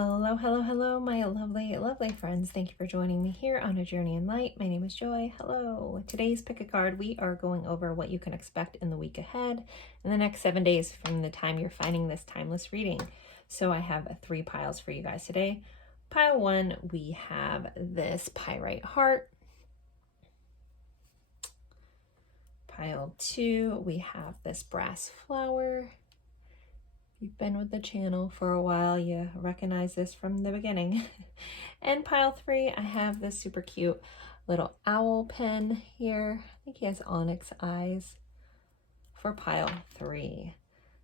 Hello, hello, hello, my lovely, lovely friends. Thank you for joining me here on A Journey in Light. My name is Joy. Hello. Today's pick a card. We are going over what you can expect in the week ahead in the next 7 days from the time you're finding this timeless reading. So I have 3 piles for you guys today. Pile 1, we have this pyrite heart. Pile 2, we have this brass flower. If you've been with the channel for a while, you recognize this from the beginning. And pile 3, I have this super cute little owl pen here. I think he has onyx eyes for pile 3.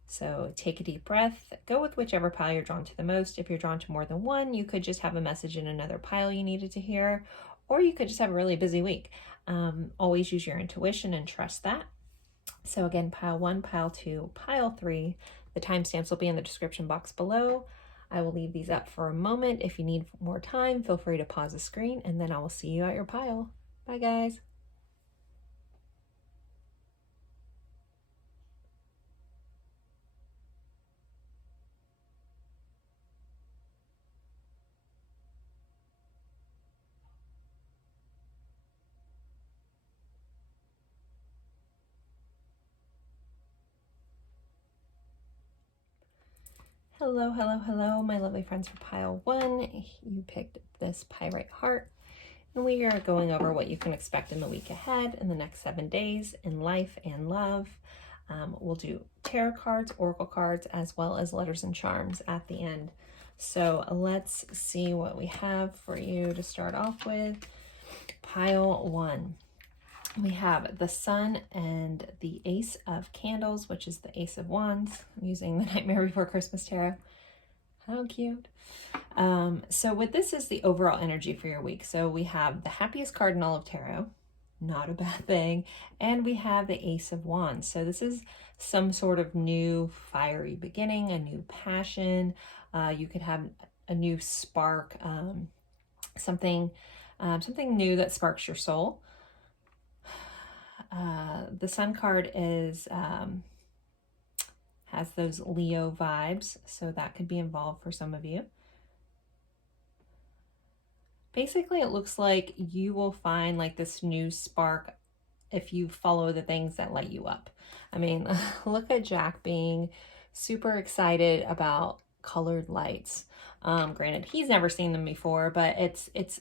So take a deep breath, go with whichever pile you're drawn to the most. If you're drawn to more than one, you could just have a message in another pile you needed to hear, or you could just have a really busy week. Always use your intuition and trust that. So again, pile 1, pile 2, pile 3. The timestamps will be in the description box below. I will leave these up for a moment. If you need more time, feel free to pause the screen, and then I will see you at your pile. Bye, guys. Hello, hello, hello, my lovely friends for pile 1. You picked this pyrite heart, and we are going over what you can expect in the week ahead in the next 7 days in life and love. We'll do tarot cards, oracle cards, as well as letters and charms at the end. So let's see what we have for you to start off with. Pile 1. We have the Sun and the Ace of Candles, which is the Ace of Wands. I'm using the Nightmare Before Christmas tarot. How cute. So what this is the overall energy for your week. So we have the happiest card in all of tarot, not a bad thing. And we have the Ace of Wands. So this is some sort of new fiery beginning, a new passion. You could have a new spark, something new that sparks your soul. The Sun card is has those Leo vibes, so that could be involved for some of you. Basically, it looks like you will find like this new spark if you follow the things that light you up. I mean, look at Jack being super excited about colored lights. Granted, he's never seen them before, but it's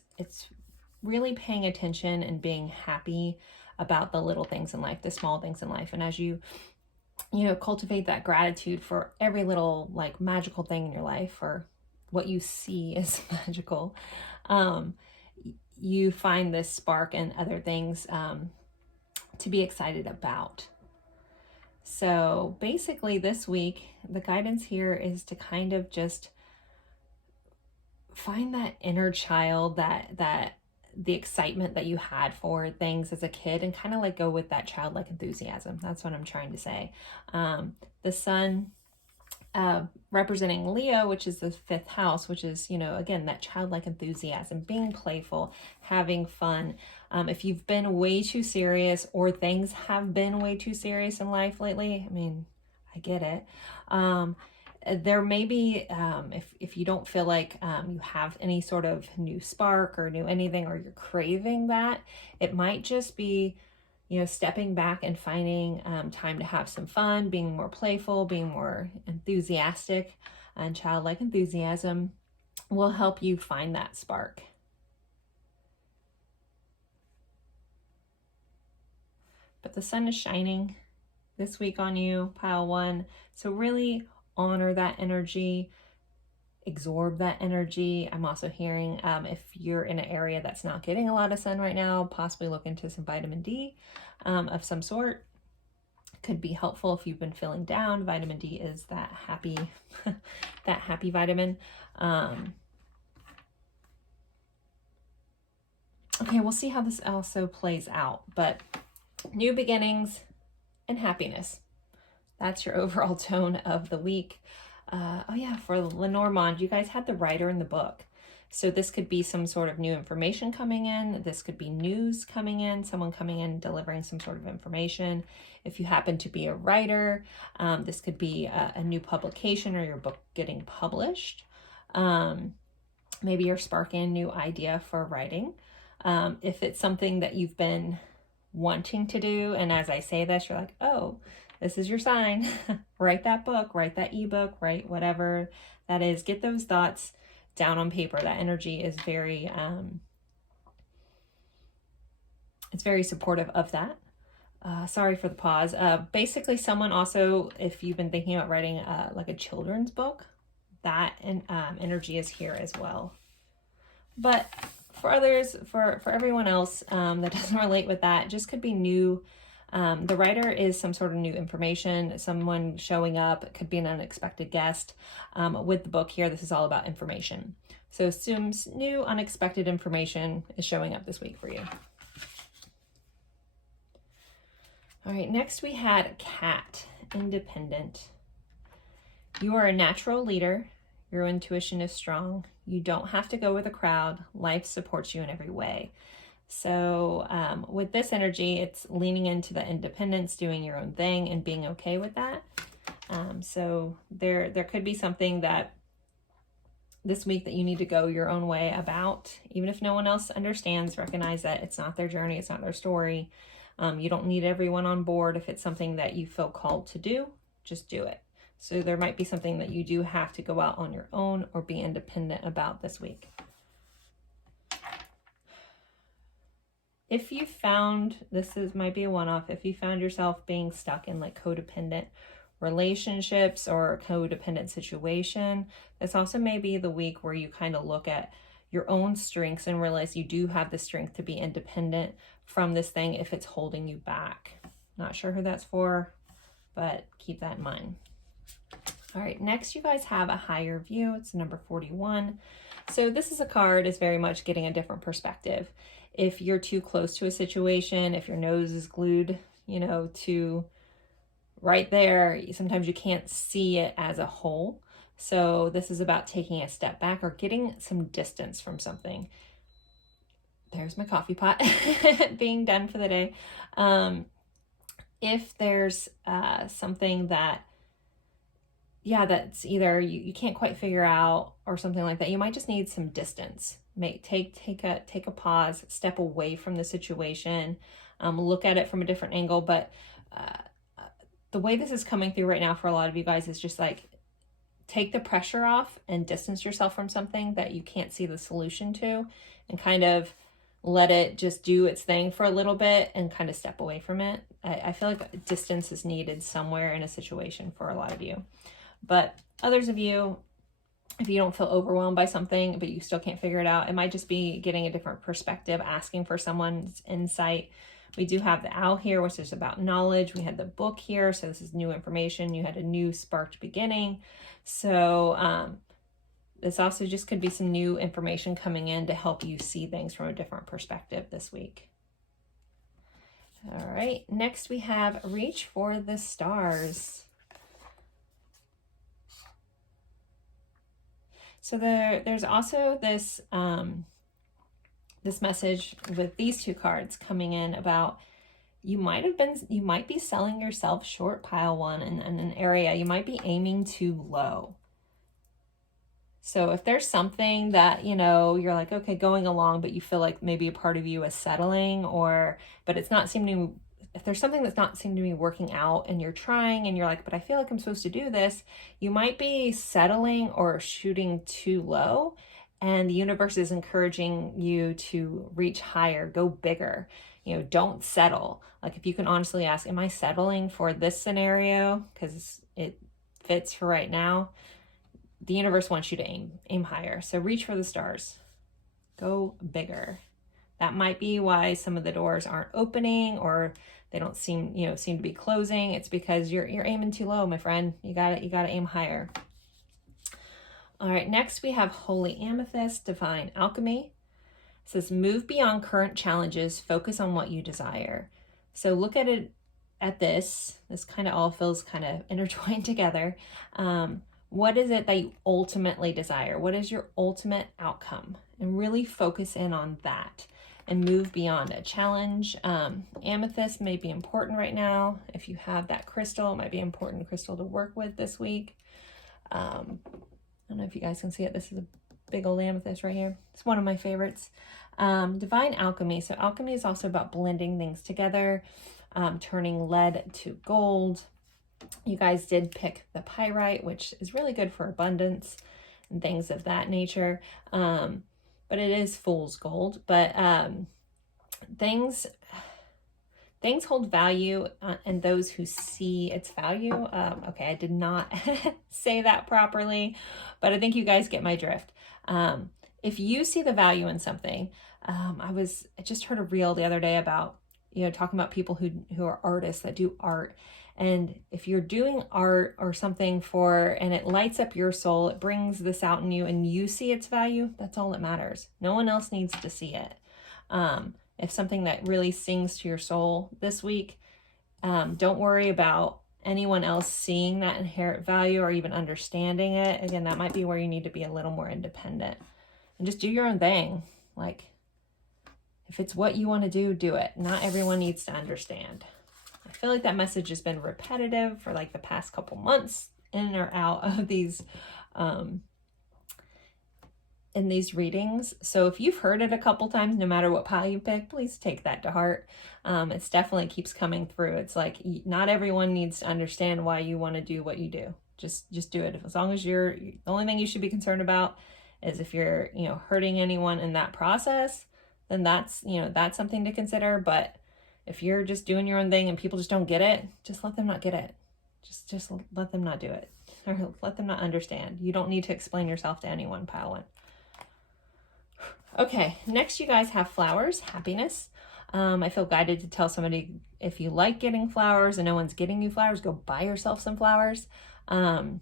really paying attention and being happy about the little things in life, the small things in life. And as you cultivate that gratitude for every little like magical thing in your life, or what you see is magical, you find this spark and other things to be excited about. So basically this week, the guidance here is to kind of just find that inner child, that the excitement that you had for things as a kid, and kind of like go with that childlike enthusiasm. That's what I'm trying to say. The Sun representing Leo, which is the 5th house, which is, again, that childlike enthusiasm, being playful, having fun. If you've been way too serious, or things have been way too serious in life lately, I mean, I get it. There may be, if you don't feel like you have any sort of new spark or new anything, or you're craving that, it might just be, stepping back and finding time to have some fun, being more playful, being more enthusiastic, and childlike enthusiasm will help you find that spark. But the sun is shining this week on you, pile 1. So really honor that energy, absorb that energy. I'm also hearing if you're in an area that's not getting a lot of sun right now, possibly look into some vitamin D of some sort. Could be helpful if you've been feeling down. Vitamin D is that happy that happy vitamin. Okay, we'll see how this also plays out, but new beginnings and happiness. That's your overall tone of the week. Oh yeah, for Lenormand, you guys had the writer in the book. So this could be some sort of new information coming in. This could be news coming in, someone coming in delivering some sort of information. If you happen to be a writer, this could be a new publication or your book getting published. Maybe you're sparking a new idea for writing. If it's something that you've been wanting to do, and as I say this, you're like, oh, this is your sign. Write that book, write that ebook, write whatever that is. Get those thoughts down on paper. That energy is very, it's very supportive of that. Sorry for the pause. Basically, someone also, if you've been thinking about writing like a children's book, that energy is here as well. But for others, for everyone else that doesn't relate with that, just could be new. The writer is some sort of new information, someone showing up. It could be an unexpected guest. With the book here, this is all about information. So assumes new unexpected information is showing up this week for you. All right, next we had Cat, independent. You are a natural leader. Your intuition is strong. You don't have to go with the crowd. Life supports you in every way. So with this energy, it's leaning into the independence, doing your own thing and being okay with that. So there could be something that this week that you need to go your own way about. Even if no one else understands, recognize that it's not their journey, it's not their story. You don't need everyone on board. If it's something that you feel called to do, just do it. So there might be something that you do have to go out on your own or be independent about this week. If you found, might be a one-off, if you found yourself being stuck in like codependent relationships or a codependent situation, this also may be the week where you kind of look at your own strengths and realize you do have the strength to be independent from this thing if it's holding you back. Not sure who that's for, but keep that in mind. All right, next you guys have a higher view. It's number 41. So this is a card is very much getting a different perspective. If you're too close to a situation, if your nose is glued, to right there, sometimes you can't see it as a whole. So this is about taking a step back or getting some distance from something. There's my coffee pot being done for the day. If there's something that, that's either you can't quite figure out or something like that, you might just need some distance. Take a pause, step away from the situation, look at it from a different angle. But the way this is coming through right now for a lot of you guys is just like, take the pressure off and distance yourself from something that you can't see the solution to, and kind of let it just do its thing for a little bit and kind of step away from it. I feel like distance is needed somewhere in a situation for a lot of you. But others of you, if you don't feel overwhelmed by something, but you still can't figure it out, it might just be getting a different perspective, asking for someone's insight. We do have the owl here, which is about knowledge. We had the book here, so this is new information. You had a new sparked beginning. So this also just could be some new information coming in to help you see things from a different perspective this week. All right, next we have Reach for the Stars. So there's also this this message with these two cards coming in about you might be selling yourself short, pile one, in an area. You might be aiming too low. So if there's something that, you're like, okay, going along, but you feel like maybe a part of you is settling, but it's not seeming, if there's something that's not seeming to be working out and you're trying and you're like, but I feel like I'm supposed to do this, you might be settling or shooting too low. And the universe is encouraging you to reach higher, go bigger, don't settle. Like if you can honestly ask, am I settling for this scenario because it fits for right now? The universe wants you to aim higher. So reach for the stars, go bigger. That might be why some of the doors aren't opening or they don't seem to be closing. It's because you're aiming too low, my friend. You gotta aim higher. All right, next we have Holy Amethyst, Divine Alchemy. It says, move beyond current challenges, focus on what you desire. So look at it at this. This kind of all feels kind of intertwined together. What is it that you ultimately desire? What is your ultimate outcome? And really focus in on that and move beyond a challenge. Amethyst may be important right now. If you have that crystal, it might be an important crystal to work with this week. don't know if you guys can see it. This is a big old amethyst right here. It's one of my favorites. Divine alchemy. So alchemy is also about blending things together, turning lead to gold. You guys did pick the pyrite, which is really good for abundance and things of that nature. But it is fool's gold. But things hold value, and those who see its value. Okay, I did not say that properly, but I think you guys get my drift. If you see the value in something, I just heard a reel the other day about, talking about people who are artists that do art. And if you're doing art or something and it lights up your soul, it brings this out in you and you see its value, that's all that matters. No one else needs to see it. If something that really sings to your soul this week, don't worry about anyone else seeing that inherent value or even understanding it. Again, that might be where you need to be a little more independent and just do your own thing. Like, if it's what you want to do, do it. Not everyone needs to understand. I feel like that message has been repetitive for like the past couple months in or out of these in these readings. So if you've heard it a couple times, no matter what pile you pick, please take that to heart. It's definitely keeps coming through. It's like, not everyone needs to understand why you want to do what you do. Just do it. As long as the only thing you should be concerned about is if you're, hurting anyone in that process, then that's something to consider. But if you're just doing your own thing and people just don't get it, just let them not get it. Just let them not do it, or let them not understand. You don't need to explain yourself to anyone, pile one. Okay, next you guys have flowers, happiness. I feel guided to tell somebody, if you like getting flowers and no one's getting you flowers, go buy yourself some flowers. That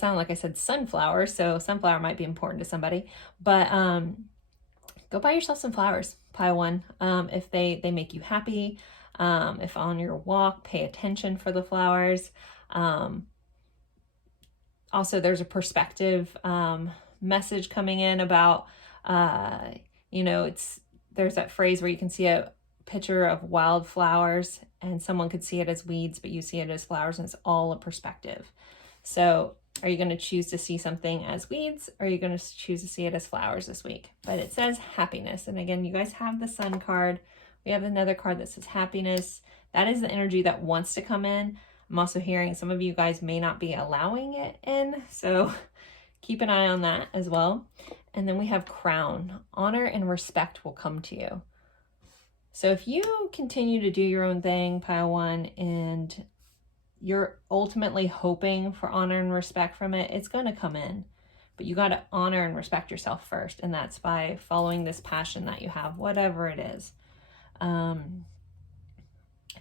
sounded like I said sunflower, so sunflower might be important to somebody. But go buy yourself some flowers, pile one. If they make you happy, if on your walk, pay attention for the flowers. Also, there's a perspective message coming in about, there's that phrase where you can see a picture of wildflowers and someone could see it as weeds, but you see it as flowers, and it's all a perspective. So are you going to choose to see something as weeds, or are you going to choose to see it as flowers this week? But it says happiness. And again, you guys have the sun card. We have another card that says happiness. That is the energy that wants to come in. I'm also hearing some of you guys may not be allowing it in, so keep an eye on that as well. And then we have crown. Honor and respect will come to you. So if you continue to do your own thing, pile one, and you're ultimately hoping for honor and respect from it, it's going to come in. But you got to honor and respect yourself first. And that's by following this passion that you have, whatever it is. I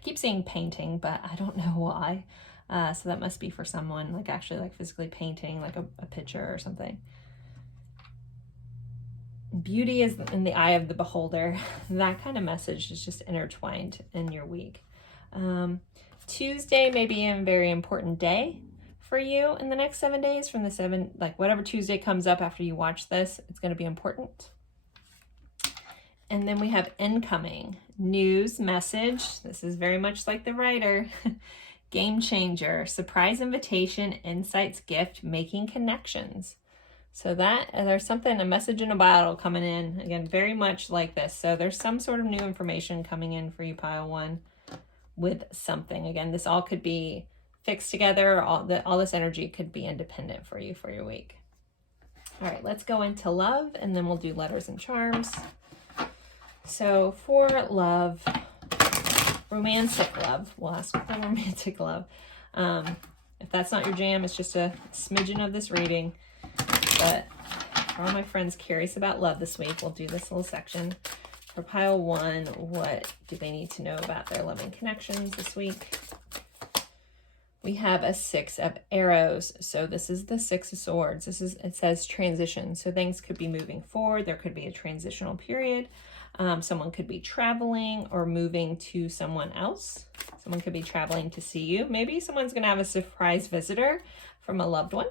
keep saying painting, but I don't know why. So that must be for someone like actually like physically painting like a picture or something. Beauty is in the eye of the beholder. That kind of message is just intertwined in your week. Tuesday may be a very important day for you in the next 7 days. From whatever Tuesday comes up after you watch this, it's going to be important. And then we have incoming, news, message. This is very much like the writer. Game changer, surprise invitation, insights, gift, making connections. So there's a message in a bottle coming in. Again, very much like this. So there's some sort of new information coming in for you, pile one, with something. Again, this all could be fixed together. All this energy could be independent for you for your week. All right, let's go into love, and then we'll do letters and charms. So for love, romantic love, we'll ask for romantic love. If that's not your jam, it's just a smidgen of this reading. But for all my friends curious about love this week, we'll do this little section. For pile one, what do they need to know about their loving connections this week? We have a 6 of arrows. So this is the 6 of swords. It says transition. So things could be moving forward. There could be a transitional period. Someone could be traveling or moving to someone else. Someone could be traveling to see you. Maybe someone's going to have a surprise visitor from a loved one.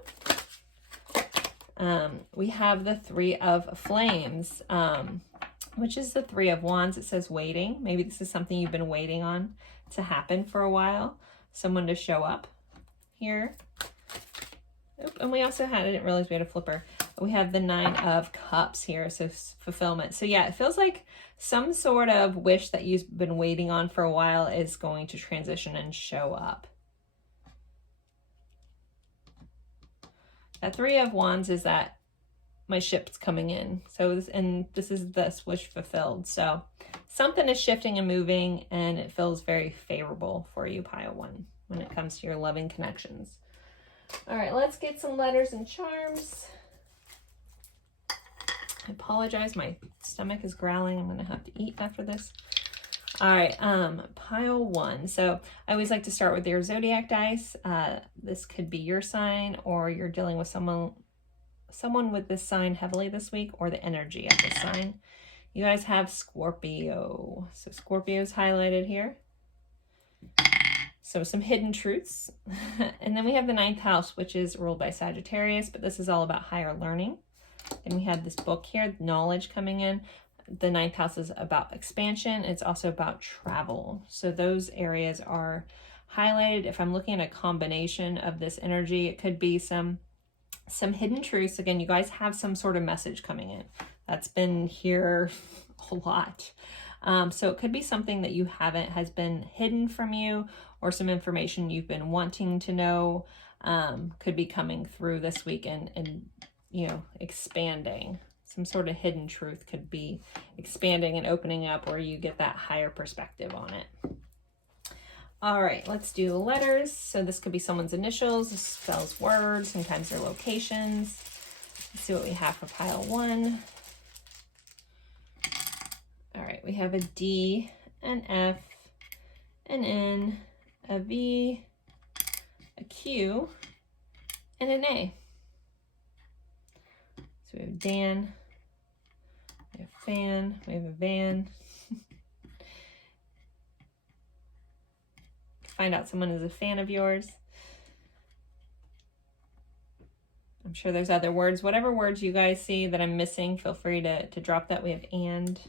We have the 3 of flames, which is the 3 of wands. It says waiting. Maybe this is something you've been waiting on to happen for a while. Someone to show up here. Oop, and we also had, I didn't realize we had a flipper. We have the 9 of Cups here, so fulfillment. So yeah, it feels like some sort of wish that you've been waiting on for a while is going to transition and show up. That 3 of Wands is that my ship's coming in. So this is this wish fulfilled. So something is shifting and moving, and it feels very favorable for you, Pile 1, when it comes to your loving connections. All right, let's get some letters and charms. I apologize, my stomach is growling. I'm gonna have to eat after this. All right, Pile 1. So I always like to start with your zodiac dice. This could be your sign, or you're dealing with someone with this sign heavily this week, or the energy of this sign. You guys have Scorpio. So Scorpio is highlighted here. So some hidden truths. And then we have the 9th house, which is ruled by Sagittarius, but this is all about higher learning. And we have this book here, knowledge coming in. The 9th house is about expansion. It's also about travel. So those areas are highlighted. If I'm looking at a combination of this energy, it could be some hidden truths. Again, you guys have some sort of message coming in. That's been here a lot. So it could be something that you haven't, has been hidden from you, or some information you've been wanting to know could be coming through this week and you know, expanding. Some sort of hidden truth could be expanding and opening up, where you get that higher perspective on it. All right, let's do the letters. So this could be someone's initials. This spells words, sometimes their locations. Let's see what we have for Pile 1. All right, we have a D, an F, an N, a V, a Q, and an A. So we have Dan, we have Fan, we have a Van. Find out someone is a fan of yours. I'm sure there's other words. Whatever words you guys see that I'm missing, feel free to drop that. We have and.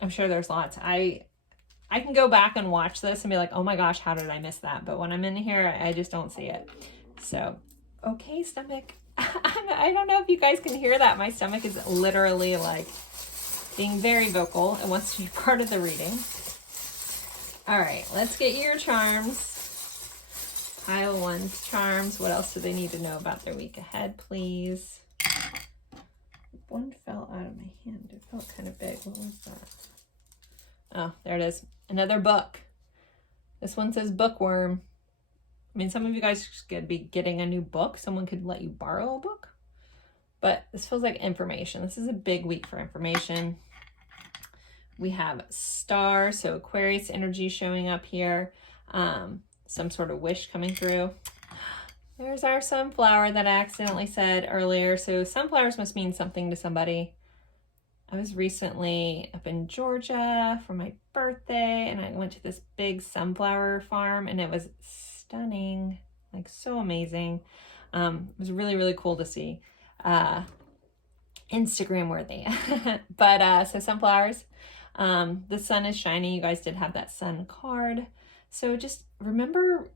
I'm sure there's lots. I can go back and watch this and be like, oh my gosh, how did I miss that? But when I'm in here, I just don't see it. So, okay, stomach. I don't know if you guys can hear that. My stomach is literally like being very vocal and wants to be part of the reading. All right, let's get your charms. Pile 1's charms. What else do they need to know about their week ahead, please? One fell out of my hand. It felt kind of big. What was that? Oh, there it is. Another book. This one says bookworm. I mean, some of you guys could be getting a new book. Someone could let you borrow a book. But this feels like information. This is a big week for information. We have star, so Aquarius energy showing up here. Some sort of wish coming through. There's our sunflower that I accidentally said earlier. So sunflowers must mean something to somebody. I was recently up in Georgia for my birthday, and I went to this big sunflower farm, and it was stunning, like so amazing. It was really, really cool to see. Instagram worthy. But so sunflowers. The sun is shining. You guys did have that sun card. So just remember,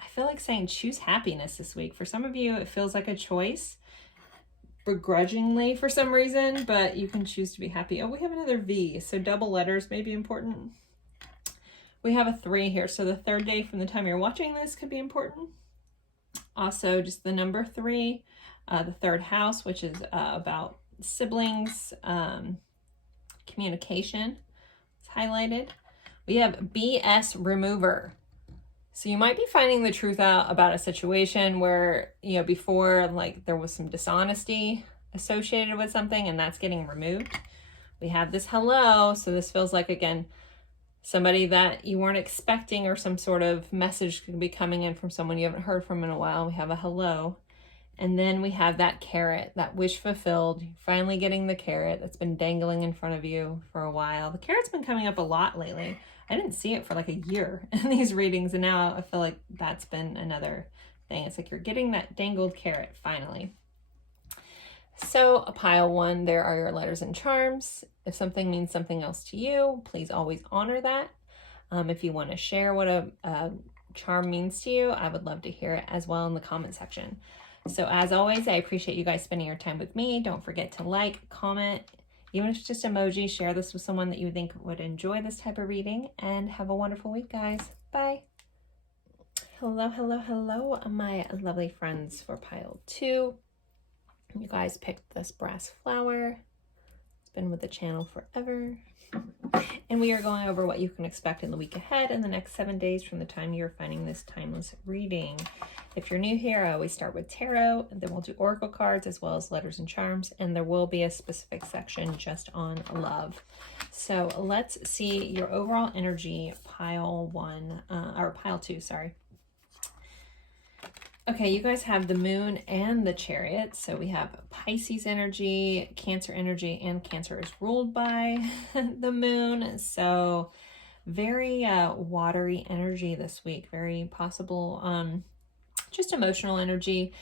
I feel like saying choose happiness this week. For some of you, it feels like a choice, begrudgingly for some reason, but you can choose to be happy. Oh, we have another V, so double letters may be important. We have a 3 here, so the third day from the time you're watching this could be important. Also, just the number 3, the 3rd house, which is about siblings, communication. It's highlighted. We have BS remover. So you might be finding the truth out about a situation where, you know, before, like, there was some dishonesty associated with something, and that's getting removed. We have this hello. So this feels like, again, somebody that you weren't expecting, or some sort of message could be coming in from someone you haven't heard from in a while. We have a hello. And then we have that carrot, that wish fulfilled. You're finally getting the carrot that's been dangling in front of you for a while. The carrot's been coming up a lot lately. I didn't see it for like a year in these readings, and now I feel like that's been another thing. It's like you're getting that dangled carrot finally. So a Pile 1, there are your letters and charms. If something means something else to you, please always honor that. If you want to share what a charm means to you, I would love to hear it as well in the comment section. So as always, I appreciate you guys spending your time with me. Don't forget to like, comment, even if it's just emoji, share this with someone that you think would enjoy this type of reading, and have a wonderful week, guys. Bye. Hello, hello, hello, my lovely friends for pile 2. You guys picked this brass flower. It's been with the channel forever. And we are going over what you can expect in the week ahead in the next 7 days from the time you're finding this timeless reading. If you're new here, I always start with tarot, and then we'll do oracle cards as well as letters and charms, and there will be a specific section just on love. So let's see your overall energy, pile 1, or pile 2, sorry. Okay, you guys have the moon and the chariot. So we have Pisces energy, Cancer energy, and Cancer is ruled by the moon. So very watery energy this week, very possible, just emotional energy.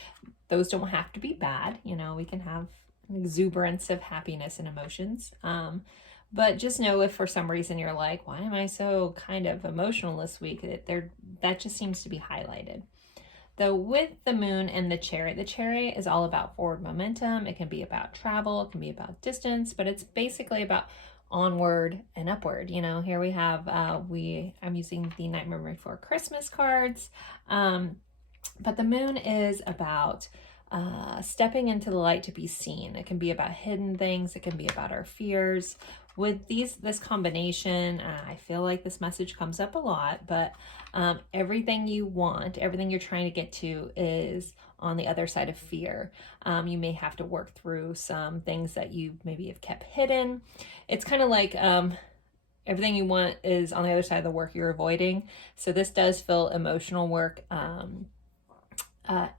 Those don't have to be bad. You know, we can have an exuberance of happiness and emotions. But just know if for some reason you're like, why am I so kind of emotional this week? That just seems to be highlighted. Though with the moon and the chariot is all about forward momentum. It can be about travel, it can be about distance, but it's basically about onward and upward. You know, here we have, I'm using the Nightmare Before Christmas cards, but the moon is about stepping into the light to be seen. It can be about hidden things. It can be about our fears. With this combination, I feel like this message comes up a lot, but everything you want, everything you're trying to get to is on the other side of fear. You may have to work through some things that you maybe have kept hidden. It's kind of like everything you want is on the other side of the work you're avoiding. So this does feel emotional work,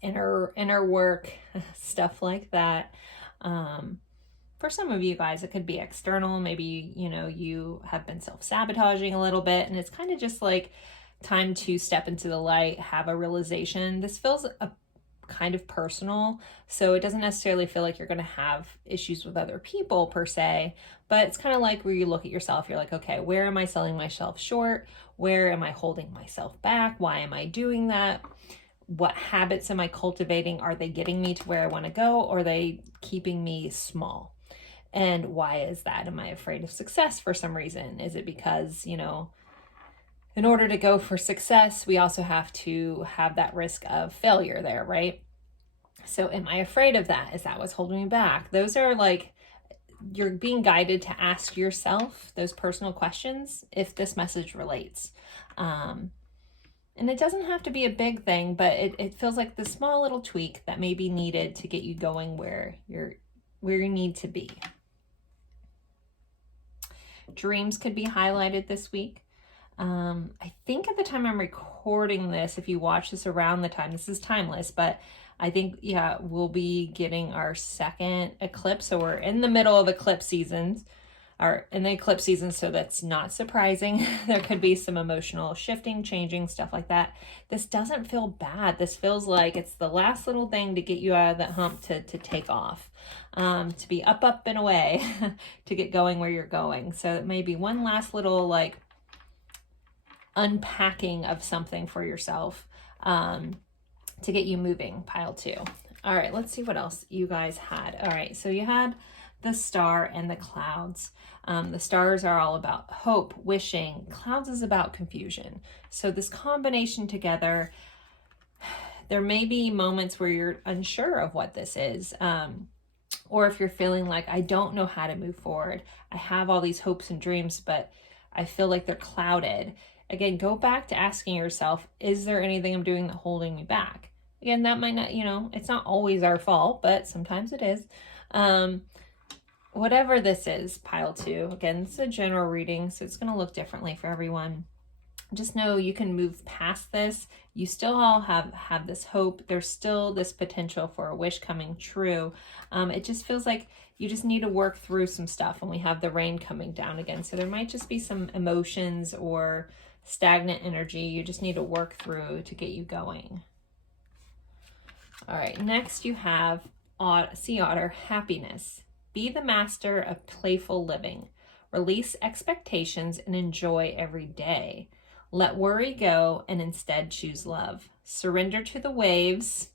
inner work, stuff like that. For some of you guys, it could be external. Maybe, you know, you have been self-sabotaging a little bit, and it's kind of just like time to step into the light, have a realization. This feels a kind of personal, so it doesn't necessarily feel like you're going to have issues with other people per se, but it's kind of like where you look at yourself, you're like, okay, where am I selling myself short? Where am I holding myself back? Why am I doing that? What habits am I cultivating? Are they getting me to where I want to go, or are they keeping me small? And why is that? Am I afraid of success for some reason? Is it because, you know, in order to go for success, we also have to have that risk of failure there, right? So am I afraid of that? Is that what's holding me back? Those are like, you're being guided to ask yourself those personal questions if this message relates. And it doesn't have to be a big thing, but it feels like the small little tweak that may be needed to get you going where you need to be. Dreams could be highlighted this week. I think at the time I'm recording this, if you watch this around the time, this is timeless, but I think, yeah, we'll be getting our second eclipse. So we're in the middle of eclipse seasons, or in the eclipse season, so that's not surprising. There could be some emotional shifting, changing, stuff like that. This doesn't feel bad. This feels like it's the last little thing to get you out of that hump to take off, to be up and away, to get going where you're going. So it may be one last little like unpacking of something for yourself to get you moving, pile 2. All right, let's see what else you guys had. All right, so you had the star and the clouds. The stars are all about hope, wishing. Clouds is about confusion. So this combination together, there may be moments where you're unsure of what this is. Or if you're feeling like, I don't know how to move forward. I have all these hopes and dreams, but I feel like they're clouded. Again, go back to asking yourself, is there anything I'm doing that's holding me back? Again, that might not, you know, it's not always our fault, but sometimes it is. Whatever this is, pile 2, again, it's a general reading, so it's going to look differently for everyone. Just know you can move past this. You still all have this hope. There's still this potential for a wish coming true. It just feels like you just need to work through some stuff, and we have the rain coming down again. So there might just be some emotions or stagnant energy you just need to work through to get you going. All right, next you have Sea Otter, happiness. Be the master of playful living. Release expectations and enjoy every day. Let worry go and instead choose love. Surrender to the waves.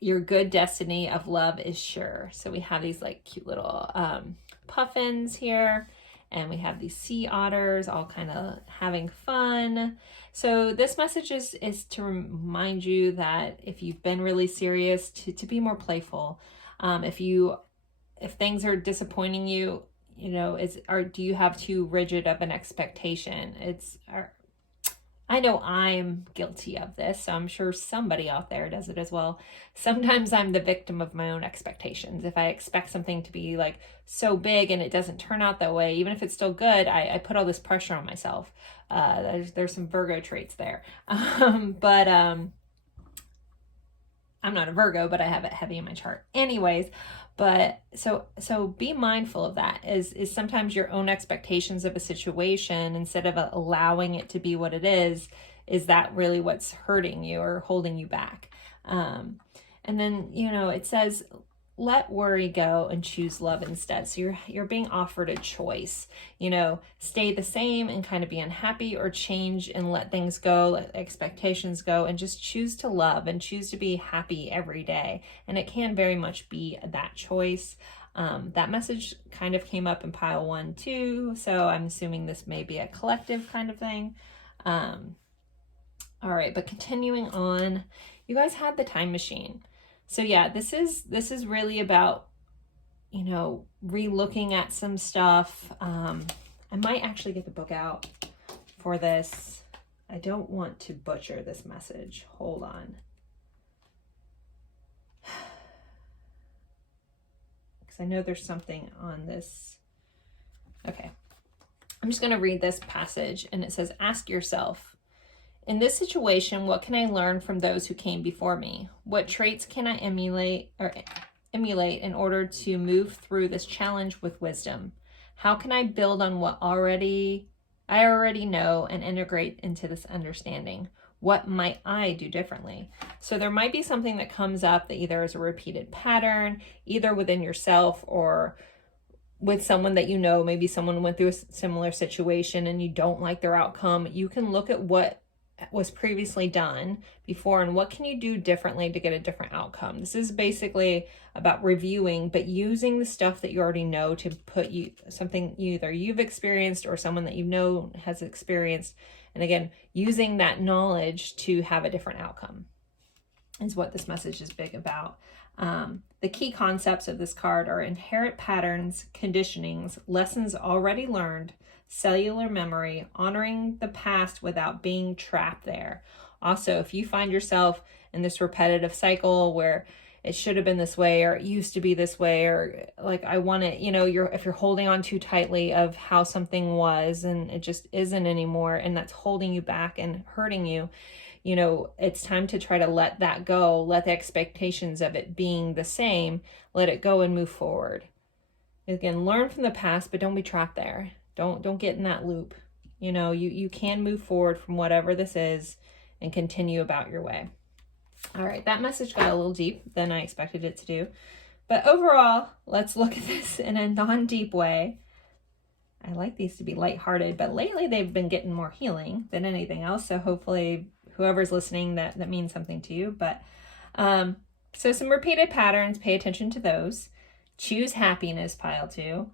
Your good destiny of love is sure. So we have these like cute little puffins here, and we have these sea otters all kind of having fun. So this message is to remind you that if you've been really serious, to be more playful. If things are disappointing you, you know, do you have too rigid of an expectation? I know I'm guilty of this, so I'm sure somebody out there does it as well. Sometimes I'm the victim of my own expectations. If I expect something to be like so big and it doesn't turn out that way, even if it's still good, I put all this pressure on myself. There's some Virgo traits there. But I'm not a Virgo, but I have it heavy in my chart. Anyways, but so be mindful of that. Is sometimes your own expectations of a situation, instead of allowing it to be what it is that really what's hurting you or holding you back? And then, you know, it says, let worry go and choose love instead. So you're being offered a choice, you know, stay the same and kind of be unhappy, or change and let things go, let expectations go, and just choose to love and choose to be happy every day. And it can very much be that choice. That message kind of came up in pile 1 too. So I'm assuming this may be a collective kind of thing. All right, but continuing on, you guys had the time machine. So yeah, this is really about, you know, re-looking at some stuff. I might actually get the book out for this. I don't want to butcher this message. Hold on. Because I know there's something on this. Okay. I'm just going to read this passage, and it says, ask yourself, in this situation, what can I learn from those who came before me? What traits can I emulate in order to move through this challenge with wisdom? How can I build on what I already know and integrate into this understanding? What might I do differently? So there might be something that comes up that either is a repeated pattern, either within yourself or with someone that you know. Maybe someone went through a similar situation and you don't like their outcome. You can look at what was previously done before and what can you do differently to get a different outcome. This is basically about reviewing, but using the stuff that you already know to put something either you've experienced or someone that you know has experienced. And again, using that knowledge to have a different outcome is what this message is big about. The key concepts of this card are inherent patterns, conditionings, lessons already learned, cellular memory, honoring the past without being trapped there. Also, if you find yourself in this repetitive cycle where it should have been this way, or it used to be this way, or like I want it, you know, if you're holding on too tightly of how something was and it just isn't anymore, and that's holding you back and hurting you, you know, it's time to try to let that go, let the expectations of it being the same, let it go and move forward. Again, learn from the past, but don't be trapped there. Don't get in that loop. You know, you can move forward from whatever this is and continue about your way. All right, that message got a little deep than I expected it to do. But overall, let's look at this in a non-deep way. I like these to be lighthearted, but lately they've been getting more healing than anything else. So hopefully whoever's listening, that means something to you. But so some repeated patterns, pay attention to those. Choose happiness, pile 2.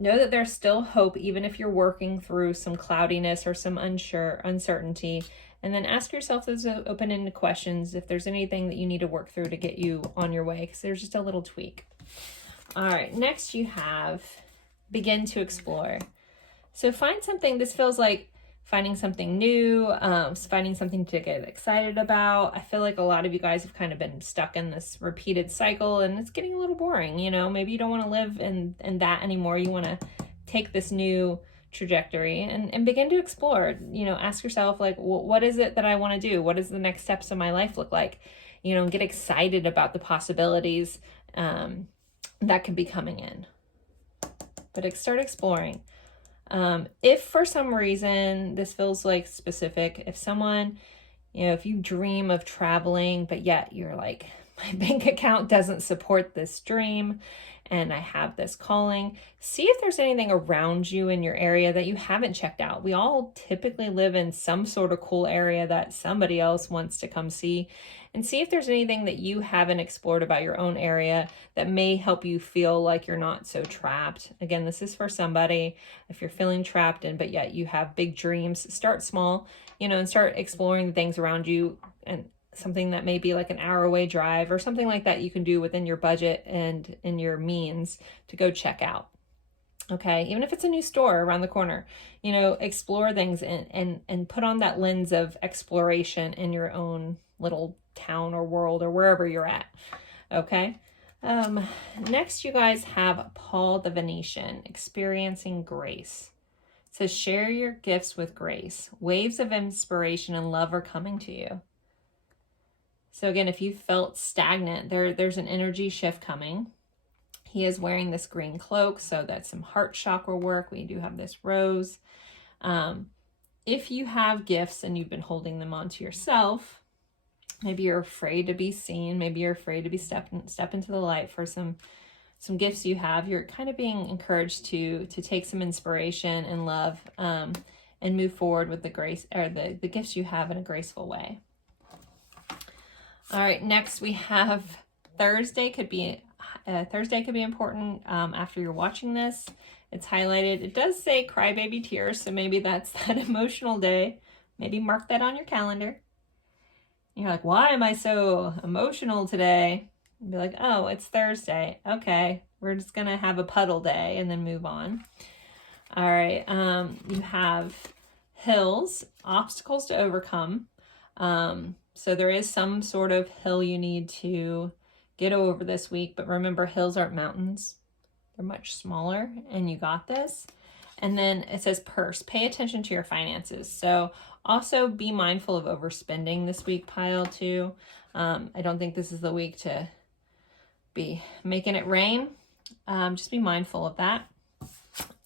Know that there's still hope, even if you're working through some cloudiness or some uncertainty. And then ask yourself those open-ended questions if there's anything that you need to work through to get you on your way, because there's just a little tweak. All right, next you have begin to explore. So find something. This feels like finding something new, finding something to get excited about. I feel like a lot of you guys have kind of been stuck in this repeated cycle and it's getting a little boring. You know, maybe you don't want to live in that anymore. You want to take this new trajectory and begin to explore. You know, ask yourself, like, what is it that I want to do? What does the next steps of my life look like? You know, get excited about the possibilities that could be coming in. But start exploring. If for some reason this feels like specific, if someone, you know, if you dream of traveling, but yet you're like, my bank account doesn't support this dream, and I have this calling. See if there's anything around you in your area that you haven't checked out. We all typically live in some sort of cool area that somebody else wants to come see, and see if there's anything that you haven't explored about your own area that may help you feel like you're not so trapped. Again, this is for somebody. If you're feeling trapped but yet you have big dreams, start small, and start exploring the things around you, and something that may be like an hour away drive or something like that you can do within your budget and in your means to go check out. Okay, even if it's a new store around the corner, explore things and put on that lens of exploration in your own little town or world or wherever you're at. Okay. Next, you guys have Paul the Venetian, experiencing grace. It says, share your gifts with grace. Waves of inspiration and love are coming to you. So again, if you felt stagnant, there's an energy shift coming. He is wearing this green cloak, so that's some heart chakra work. We do have this rose. If you have gifts and you've been holding them onto yourself, maybe you're afraid to be seen. Maybe you're afraid to be step into the light for some gifts you have. You're kind of being encouraged to take some inspiration and love and move forward with the grace or the gifts you have in a graceful way. All right, next we have Thursday. Could be important after you're watching this. It's highlighted. It does say crybaby tears, so maybe that's that emotional day. Maybe mark that on your calendar. You're like, why am I so emotional today? And be like, oh, it's Thursday. Okay, we're just gonna have a puddle day and then move on. All right, you have hills, obstacles to overcome. So there is some sort of hill you need to get over this week, but remember, hills aren't mountains. They're much smaller, and you got this. And then it says purse. Pay attention to your finances. So also be mindful of overspending this week, pile too. I don't think this is the week to be making it rain. Just be mindful of that.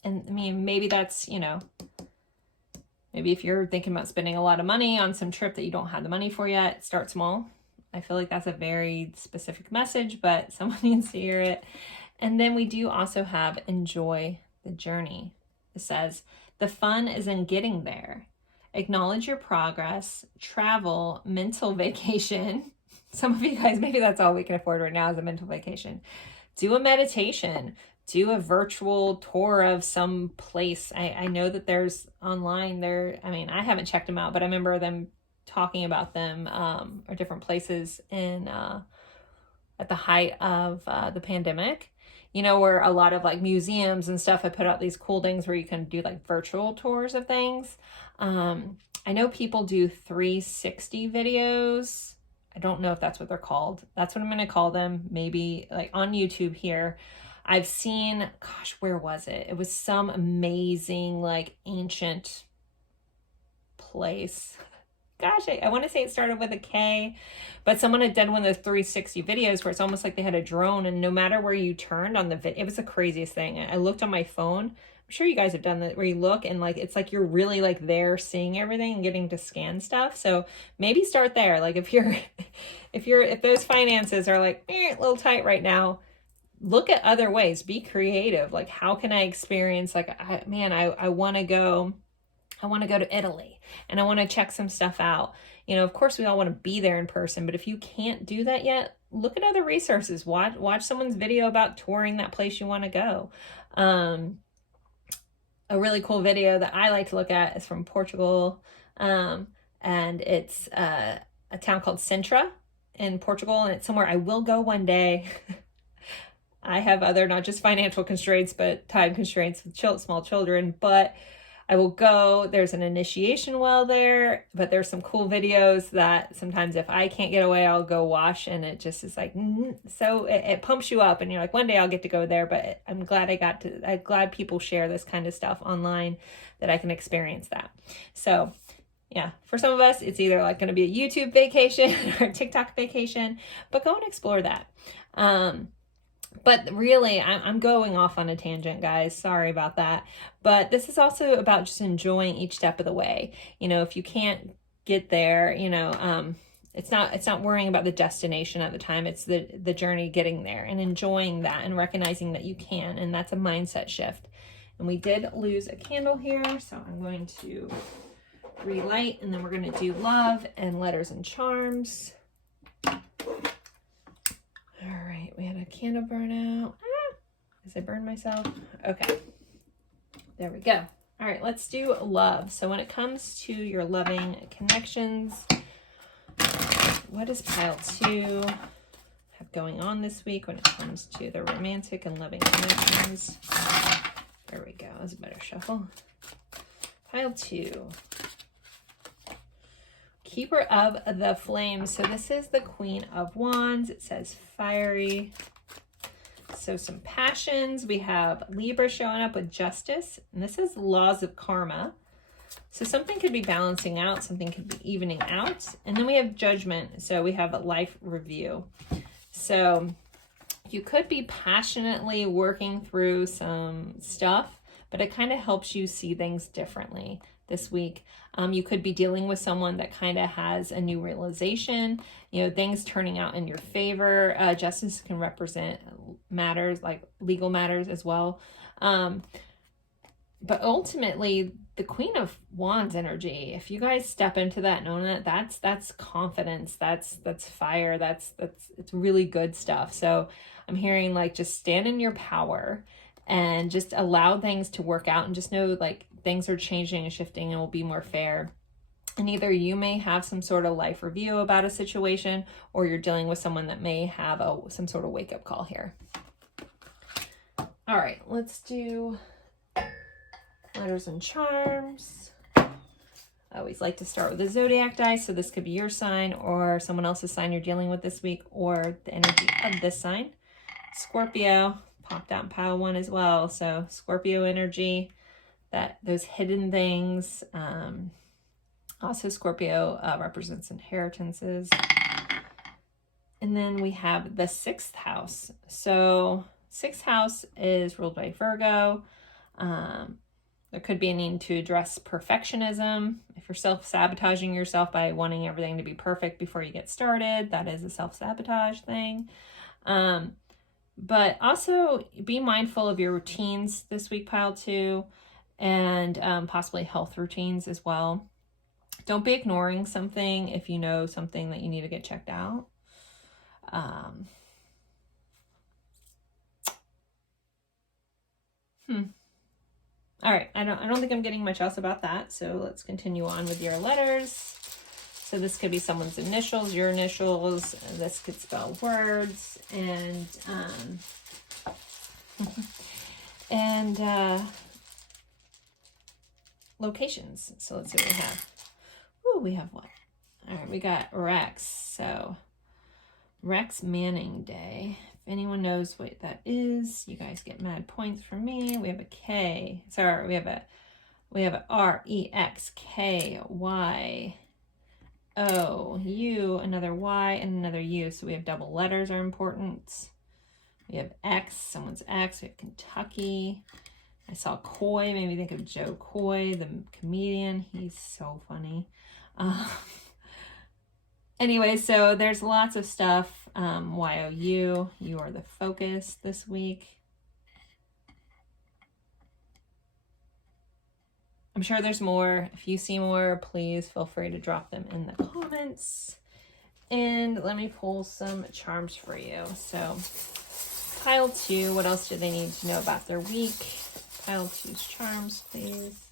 And I mean, maybe that's, maybe if you're thinking about spending a lot of money on some trip that you don't have the money for yet, start small. I feel like that's a very specific message, but someone needs to hear it. And then we do also have enjoy the journey. It says, the fun is in getting there. Acknowledge your progress, travel, mental vacation. Some of you guys, maybe that's all we can afford right now is a mental vacation. Do a meditation. Do a virtual tour of some place. I know that there's online there. I mean, I haven't checked them out, but I remember them talking about them or different places in at the height of the pandemic, where a lot of like museums and stuff have put out these cool things where you can do like virtual tours of things. I know people do 360 videos. I don't know if that's what they're called. That's what I'm going to call them. Maybe like on YouTube here. I've seen, gosh, where was it? It was some amazing like ancient place. Gosh, I want to say it started with a K, but someone had done one of those 360 videos where it's almost like they had a drone, and no matter where you turned on the video, it was the craziest thing. I looked on my phone. I'm sure you guys have done that, where you look and like it's like you're really like there seeing everything and getting to scan stuff. So maybe start there. Like if those finances are like a little tight right now, look at other ways. Be creative. Like, how can I experience? Like, I want to go. I want to go to Italy and I want to check some stuff out. Of course we all want to be there in person, but if you can't do that yet, look at other resources. Watch someone's video about touring that place you want to go. A really cool video that I like to look at is from Portugal. And it's a town called Sintra in Portugal, and it's somewhere I will go one day. I have other, not just financial constraints, but time constraints with small children, but I will go. There's an initiation well there, but there's some cool videos that sometimes if I can't get away, I'll go watch, and it just is like, so it pumps you up, and you're like, one day I'll get to go there, but I'm glad I'm glad people share this kind of stuff online that I can experience that. So yeah, for some of us, it's either like going to be a YouTube vacation or a TikTok vacation, but go and explore that. But really, I'm going off on a tangent, guys. Sorry about that. But this is also about just enjoying each step of the way. If you can't get there, it's not worrying about the destination at the time. It's the journey getting there and enjoying that and recognizing that you can. And that's a mindset shift. And we did lose a candle here. So I'm going to relight, and then we're going to do love and letters and charms. All right. We had a candle burn out. As I burned myself. Okay. There we go. All right. Let's do love. So when it comes to your loving connections, what does pile 2 have going on this week when it comes to the romantic and loving connections? There we go. That was a better shuffle. Pile 2. Keeper of the Flames. So this is the Queen of Wands. It says fiery. So some passions. We have Libra showing up with Justice. And this is laws of karma. So something could be balancing out, something could be evening out. And then we have Judgment. So we have a life review. So you could be passionately working through some stuff, but it kind of helps you see things differently this week. You could be dealing with someone that kind of has a new realization, you know, things turning out in your favor. Justice can represent matters like legal matters as well. But ultimately, the Queen of Wands energy, if you guys step into that, knowing that that's confidence, that's fire, it's really good stuff. So I'm hearing like, just stand in your power and just allow things to work out, and just know like things are changing and shifting and will be more fair. And either you may have some sort of life review about a situation, or you're dealing with someone that may have some sort of wake up call here. All right, let's do letters and charms. I always like to start with the zodiac die. So this could be your sign or someone else's sign you're dealing with this week, or the energy of this sign. Scorpio popped out in pile 1 as well. So Scorpio energy, that those hidden things. Also Scorpio represents inheritances. And then we have the 6th house. So 6th house is ruled by Virgo. There could be a need to address perfectionism. If you're self-sabotaging yourself by wanting everything to be perfect before you get started, that is a self-sabotage thing. But also be mindful of your routines this week, pile 2, and possibly health routines as well. Don't be ignoring something if you know something that you need to get checked out. All right, I don't think I'm getting much else about that. So let's continue on with your letters. So this could be someone's initials, your initials. This could spell words and locations. So let's see what we have. Ooh, we have one. All right, we got Rex. So Rex Manning Day. If anyone knows what that is, you guys get mad points from me. We have a K. Sorry, we have a REXKYO, another Y, and another U. So we have double letters are important. We have X, someone's X. We have Kentucky. I saw Coy. Maybe think of Joe Coy, the comedian. He's so funny. Anyway, so there's lots of stuff. YOU, you are the focus this week. I'm sure there's more. If you see more, please feel free to drop them in the comments. And let me pull some charms for you. So pile 2, what else do they need to know about their week? Pile 2's charms, please.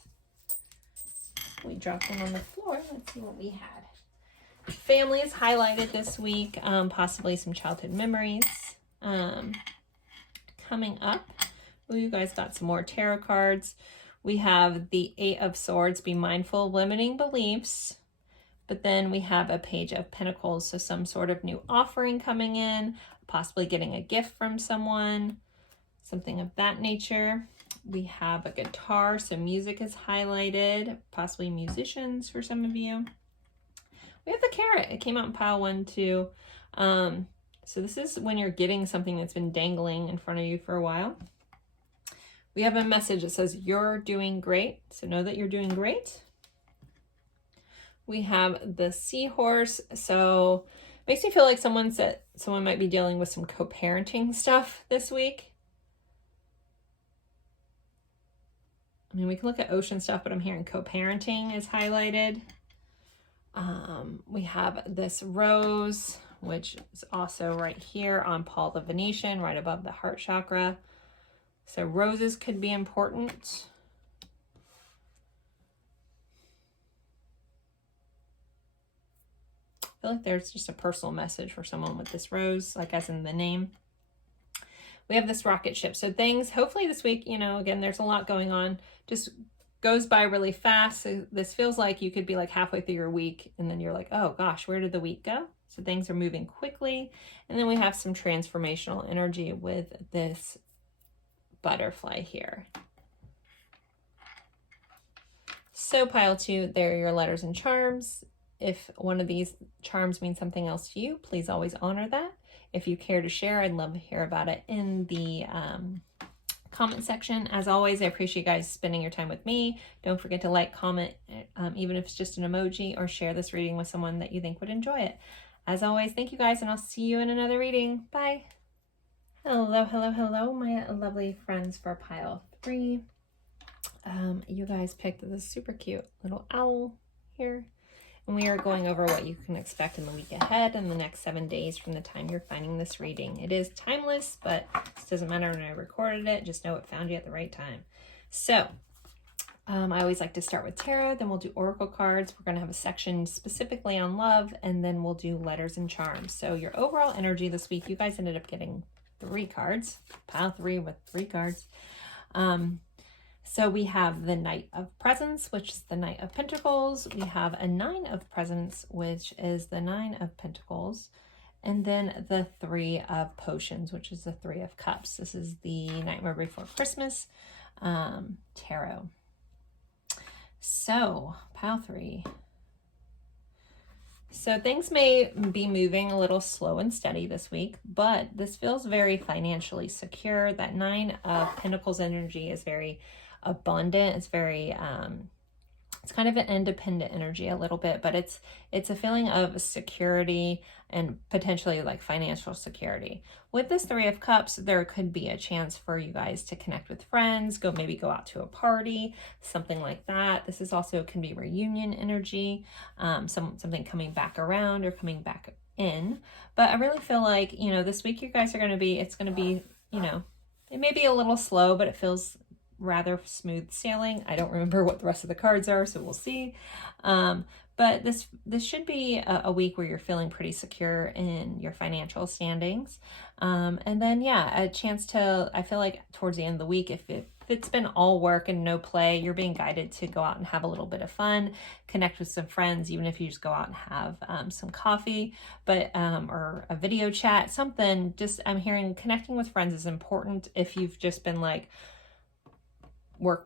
We dropped them on the floor. Let's see what we had. Family is highlighted this week, possibly some childhood memories coming up. Ooh, you guys got some more tarot cards. We have the 8 of Swords, be mindful of limiting beliefs. But then we have a Page of Pentacles, so some sort of new offering coming in, possibly getting a gift from someone, something of that nature. We have a guitar, so music is highlighted, possibly musicians for some of you. We have the Carrot. It came out in pile 1 too. So this is when you're getting something that's been dangling in front of you for a while. We have a message that says you're doing great. So know that you're doing great. We have the seahorse. So makes me feel like someone might be dealing with some co-parenting stuff this week. I mean, we can look at ocean stuff, but I'm hearing co-parenting is highlighted. We have this rose, which is also right here on Paul the Venetian, right above the heart chakra. So roses could be important. I feel like there's just a personal message for someone with this rose, like as in the name. We have this rocket ship. So things, hopefully this week, you know, again, there's a lot going on. Just goes by really fast. So this feels like you could be like halfway through your week and then you're like, oh gosh, where did the week go? So things are moving quickly. And then we have some transformational energy with this butterfly here. So pile 2, there are your letters and charms. If one of these charms means something else to you, please always honor that. If you care to share, I'd love to hear about it in the comment section. As always, I appreciate you guys spending your time with me. Don't forget to like, comment, even if it's just an emoji, or share this reading with someone that you think would enjoy it. As always, thank you guys, and I'll see you in another reading. Bye. Hello, hello, hello, my lovely friends for pile 3. You guys picked this super cute little owl here. And we are going over what you can expect in the week ahead and the next 7 days from the time you're finding this reading. It is timeless, but this doesn't matter when I recorded it. Just know it found you at the right time. So I always like to start with tarot, then we'll do oracle cards. We're going to have a section specifically on love, and then we'll do letters and charms. So your overall energy this week, you guys ended up getting 3 cards, pile 3 with 3 cards. So we have the Knight of Presents, which is the Knight of Pentacles. We have a 9 of Presents, which is the 9 of Pentacles. And then the 3 of Potions, which is the 3 of Cups. This is the Nightmare Before Christmas tarot. So, pile 3. So things may be moving a little slow and steady this week, but this feels very financially secure. That 9 of Pentacles energy is very abundant. It's very it's kind of an independent energy a little bit, but it's a feeling of security and potentially like financial security. With this 3 of Cups, there could be a chance for you guys to connect with friends, maybe go out to a party, something like that. This is also can be reunion energy, something coming back around or coming back in. But I really feel like, you know, this week you guys are going to be, it's going to be, you know, it may be a little slow, but it feels rather smooth sailing. I don't remember what the rest of the cards are, so we'll see. But this should be a week where you're feeling pretty secure in your financial standings. And then, yeah, a chance to, I feel like towards the end of the week, if it's been all work and no play, you're being guided to go out and have a little bit of fun, connect with some friends, even if you just go out and have some coffee, but or a video chat, something. Just, I'm hearing connecting with friends is important if you've just been like, work,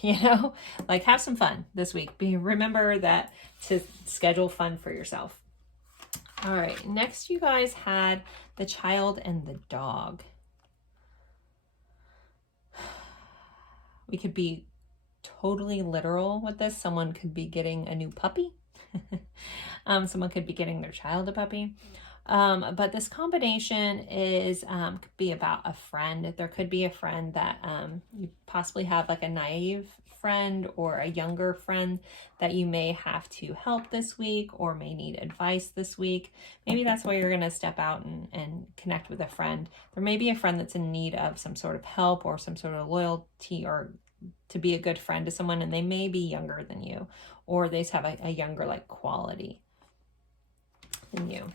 you know, like have some fun this week. Remember that to schedule fun for yourself. All right, next you guys had the child and the dog. We could be totally literal with this. Someone could be getting a new puppy. Someone could be getting their child a puppy. But this combination is could be about a friend. There could be a friend that you possibly have like a naive friend or a younger friend that you may have to help this week or may need advice this week. Maybe that's why you're going to step out and connect with a friend. There may be a friend that's in need of some sort of help or some sort of loyalty or to be a good friend to someone, and they may be younger than you, or they just have a younger like quality than you.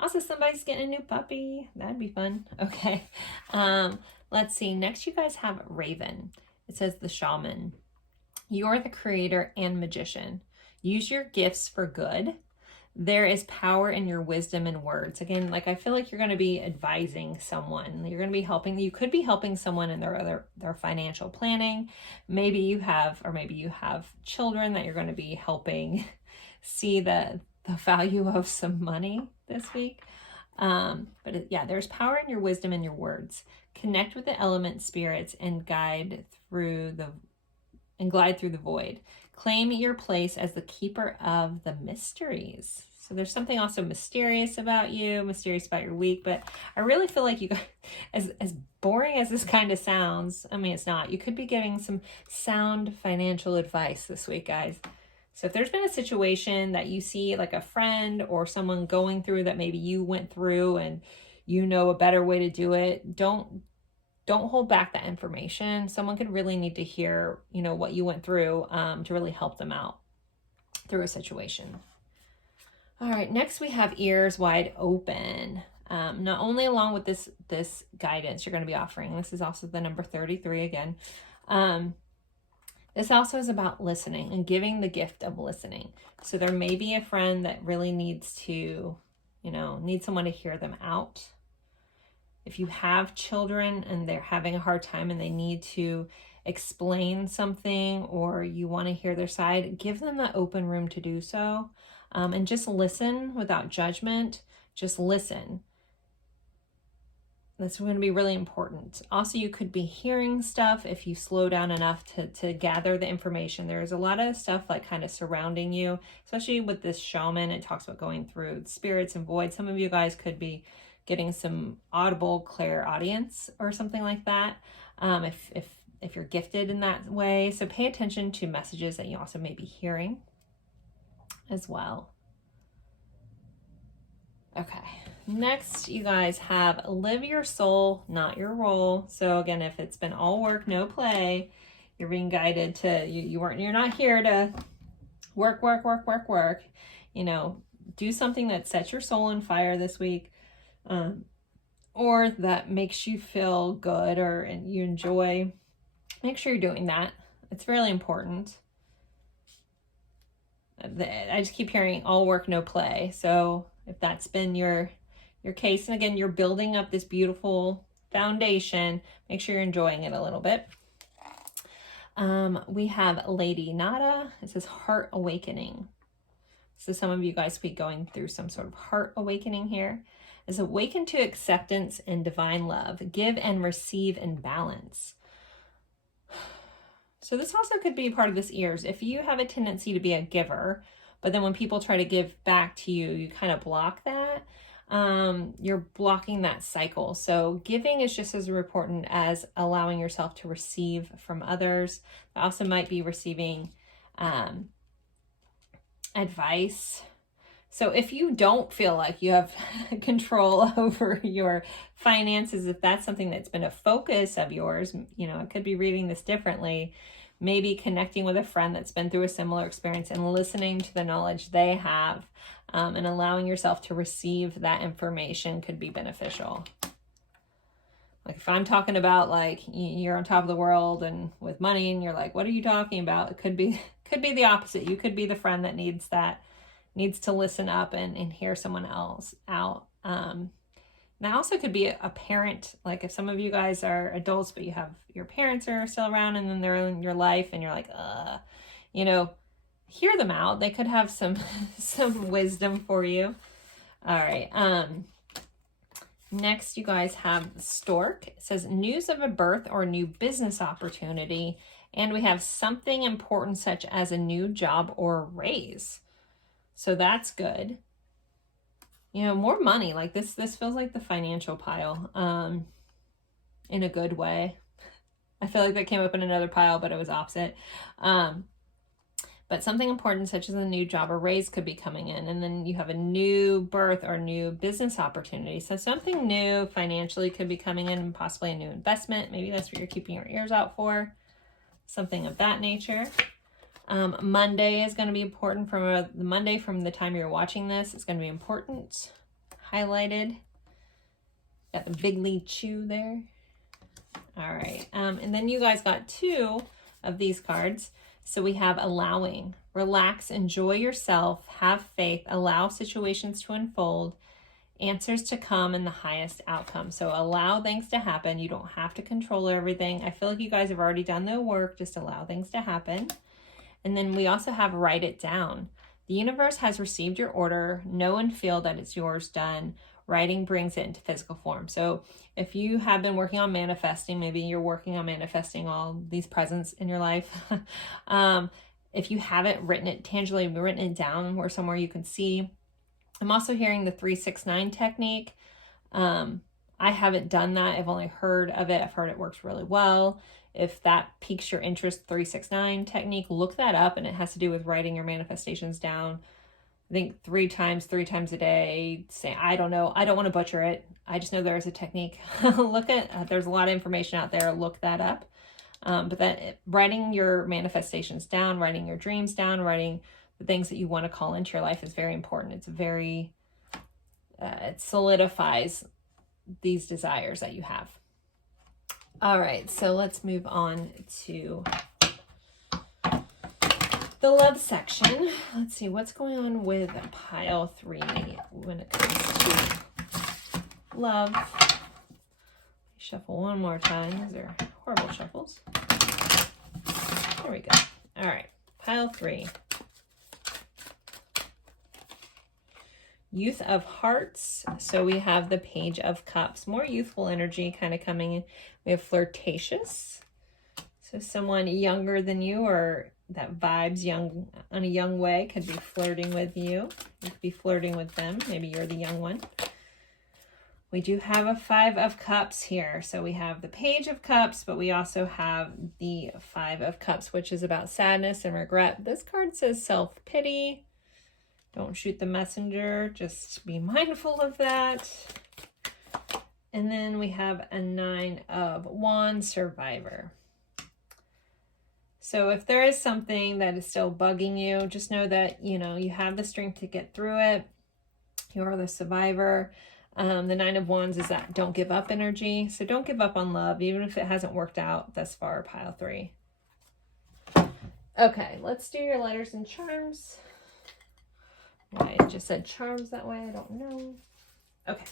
Also, somebody's getting a new puppy. That'd be fun. Okay. Let's see. Next, you guys have Raven. It says the shaman. You're the creator and magician. Use your gifts for good. There is power in your wisdom and words. Again, like I feel like you're going to be advising someone. You're going to be helping. You could be helping someone in their financial planning. Maybe you have children that you're going to be helping see the value of some money this week. Yeah, there's power in your wisdom and your words. Connect with the element spirits and glide through the void. Claim your place as the keeper of the mysteries. So there's something also mysterious about you, mysterious about your week, but I really feel like you guys, as boring as this kind of sounds, I mean, it's not. You could be giving some sound financial advice this week, guys. So if there's been a situation that you see like a friend or someone going through that maybe you went through and you know a better way to do it, don't hold back that information. Someone could really need to hear, you know, what you went through to really help them out through a situation. All right, next we have ears wide open. Not only along with this guidance you're going to be offering, this is also the number 33 again. This also is about listening and giving the gift of listening. So there may be a friend that really needs to, you know, need someone to hear them out. If you have children and they're having a hard time and they need to explain something or you want to hear their side, give them the open room to do so. And just listen without judgment. Just listen. That's going to be really important. Also, you could be hearing stuff if you slow down enough to gather the information. There's a lot of stuff like kind of surrounding you, especially with this shaman. It talks about going through spirits and voids. Some of you guys could be getting some audible clairaudience or something like that. If you're gifted in that way. So pay attention to messages that you also may be hearing as well. Okay, next you guys have live your soul, not your role. So again, if it's been all work, no play, you're being guided to, you're not here to work. You know, do something that sets your soul on fire this week, or that makes you feel good or you enjoy. Make sure you're doing that. It's really important. I just keep hearing all work, no play. So if that's been your case, and again, you're building up this beautiful foundation, make sure you're enjoying it a little bit. We have Lady Nada. It says heart awakening. So some of you guys will be going through some sort of heart awakening here. It's awaken to acceptance and divine love. Give and receive in balance. So this also could be part of this ears. If you have a tendency to be a giver, but then when people try to give back to you, you kind of block that. You're blocking that cycle. So giving is just as important as allowing yourself to receive from others. I also might be receiving advice. So if you don't feel like you have control over your finances, if that's something that's been a focus of yours, you know, I could be reading this differently. Maybe connecting with a friend that's been through a similar experience and listening to the knowledge they have, and allowing yourself to receive that information could be beneficial. Like if I'm talking about like you're on top of the world and with money and you're like, what are you talking about? It could be the opposite. You could be the friend that needs to listen up and hear someone else out. And also could be a parent, like if some of you guys are adults, but you have your parents are still around and then they're in your life and you're like, you know, hear them out. They could have some wisdom for you. All right. Next you guys have Stork. It says news of a birth or new business opportunity. And we have something important such as a new job or raise. So that's good. You know, more money. Like this feels like the financial pile, in a good way. I feel like that came up in another pile, but it was opposite. But something important such as a new job or raise could be coming in. And then you have a new birth or new business opportunity. So something new financially could be coming in, possibly a new investment. Maybe that's what you're keeping your ears out for. Something of that nature. Monday is going to be important from the Monday from the time you're watching this. It's going to be important. Highlighted. Got the big lead chew there. All right. And then you guys got two of these cards. So we have allowing, relax, enjoy yourself, have faith, allow situations to unfold, answers to come, and the highest outcome. So allow things to happen. You don't have to control everything. I feel like you guys have already done the work. Just allow things to happen. And then we also have write it down. The universe has received your order. Know and feel that it's yours done. Writing brings it into physical form. So if you have been working on manifesting, maybe you're working on manifesting all these presents in your life. if you haven't written it tangibly, written it down or somewhere you can see. I'm also hearing the 369 technique. I haven't done that. I've only heard of it. I've heard it works really well. If that piques your interest, 369 technique, look that up. And it has to do with writing your manifestations down. I think three times a day. Say, I don't know. I don't want to butcher it. I just know there's a technique. There's a lot of information out there. Look that up. But that writing your manifestations down, writing your dreams down, writing the things that you want to call into your life is very important. It's very, it solidifies these desires that you have. All right, so let's move on to the love section. Let's see what's going on with pile 3 when it comes to love. Shuffle one more time. These are horrible shuffles. There we go. All right, pile 3. Youth of Hearts. So we have the Page of Cups. More youthful energy kind of coming in. We have flirtatious. So someone younger than you or that vibes young in a young way could be flirting with you. You could be flirting with them. Maybe you're the young one. We do have a 5 of Cups here. So we have the Page of Cups, but we also have the 5 of Cups, which is about sadness and regret. This card says self-pity. Don't shoot the messenger. Just be mindful of that. And then we have a 9 of Wands, survivor. So if there is something that is still bugging you, just know that, you know, you have the strength to get through it. You are the survivor. The 9 of Wands is that don't give up energy. So don't give up on love, even if it hasn't worked out thus far, pile 3. Okay, let's do your letters and charms. I just said charms that way. I don't know. Okay.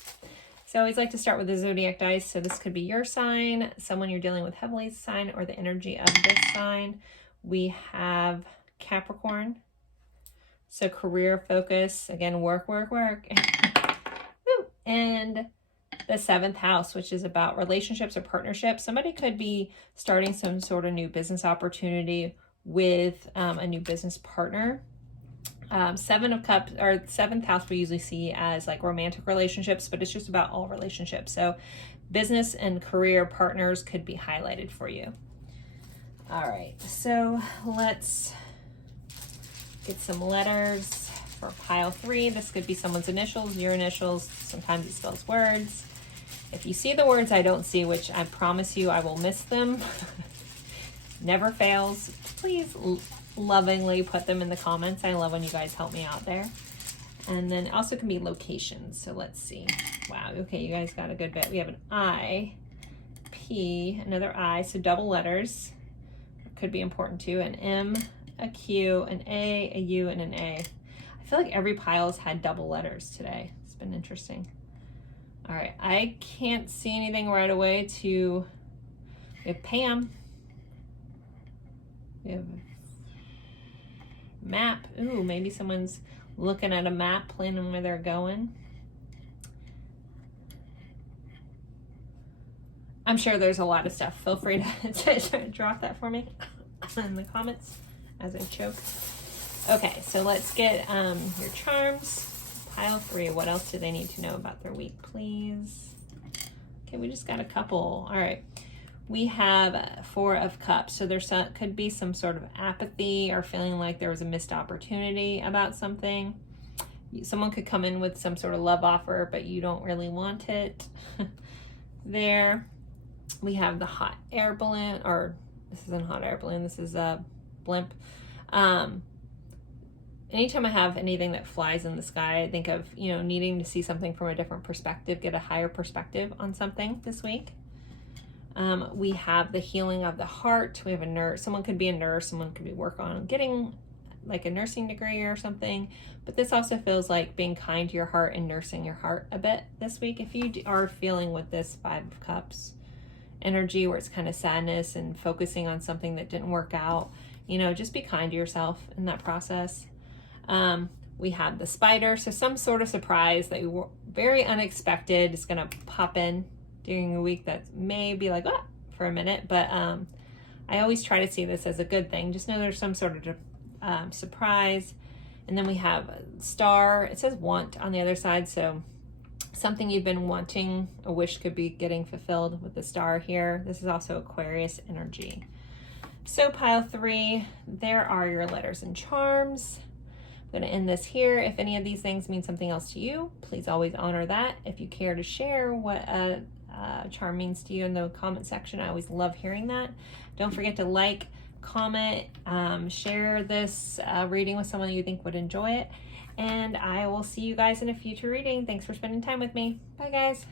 So I always like to start with the zodiac dice. So this could be your sign, someone you're dealing with heavily sign, or the energy of this sign. We have Capricorn. So career focus. Again, work, work, work. And the 7th house, which is about relationships or partnerships. Somebody could be starting some sort of new business opportunity with a new business partner. 7 of Cups, or 7th house we usually see as like romantic relationships, but it's just about all relationships. So business and career partners could be highlighted for you. All right, so let's get some letters for pile 3. This could be someone's initials, your initials. Sometimes it spells words. If you see the words I don't see, which I promise you I will miss them, never fails, please lovingly put them in the comments. I love when you guys help me out there. And then it also can be locations. So let's see. Wow, okay, you guys got a good bit. We have an I, P, another I, so double letters. Could be important too. An M, a Q, an A, U, and an A. I feel like every pile's had double letters today. It's been interesting. All right, I can't see anything right away to, we have Pam. We have map. Ooh, maybe someone's looking at a map, planning where they're going. I'm sure there's a lot of stuff. Feel free to drop that for me in the comments as I choke. Okay, so let's get your charms. Pile 3. What else do they need to know about their week, please? Okay, we just got a couple. All right. We have 4 of Cups. So there's could be some sort of apathy or feeling like there was a missed opportunity about something. Someone could come in with some sort of love offer, but you don't really want it. There. We have the hot air balloon, or this isn't hot air balloon, this is a blimp. Anytime I have anything that flies in the sky, I think of, you know, needing to see something from a different perspective, get a higher perspective on something this week. We have the healing of the heart. We have a nurse. Someone could be a nurse. Someone could be working on getting like a nursing degree or something. But this also feels like being kind to your heart and nursing your heart a bit this week. If you are feeling with this 5 of Cups energy where it's kind of sadness and focusing on something that didn't work out, you know, just be kind to yourself in that process. We have the spider. So some sort of surprise that you were very unexpected is going to pop in during a week that may be like, oh, for a minute, but I always try to see this as a good thing. Just know there's some sort of surprise. And then we have a star. It says want on the other side, so something you've been wanting, a wish could be getting fulfilled with the star here. This is also Aquarius energy. So pile 3, there are your letters and charms. I'm going to end this here. If any of these things mean something else to you, please always honor that. If you care to share what a charm means to you in the comment section, I always love hearing that. Don't forget to like, comment, share this reading with someone you think would enjoy it. And I will see you guys in a future reading. Thanks for spending time with me. Bye, guys.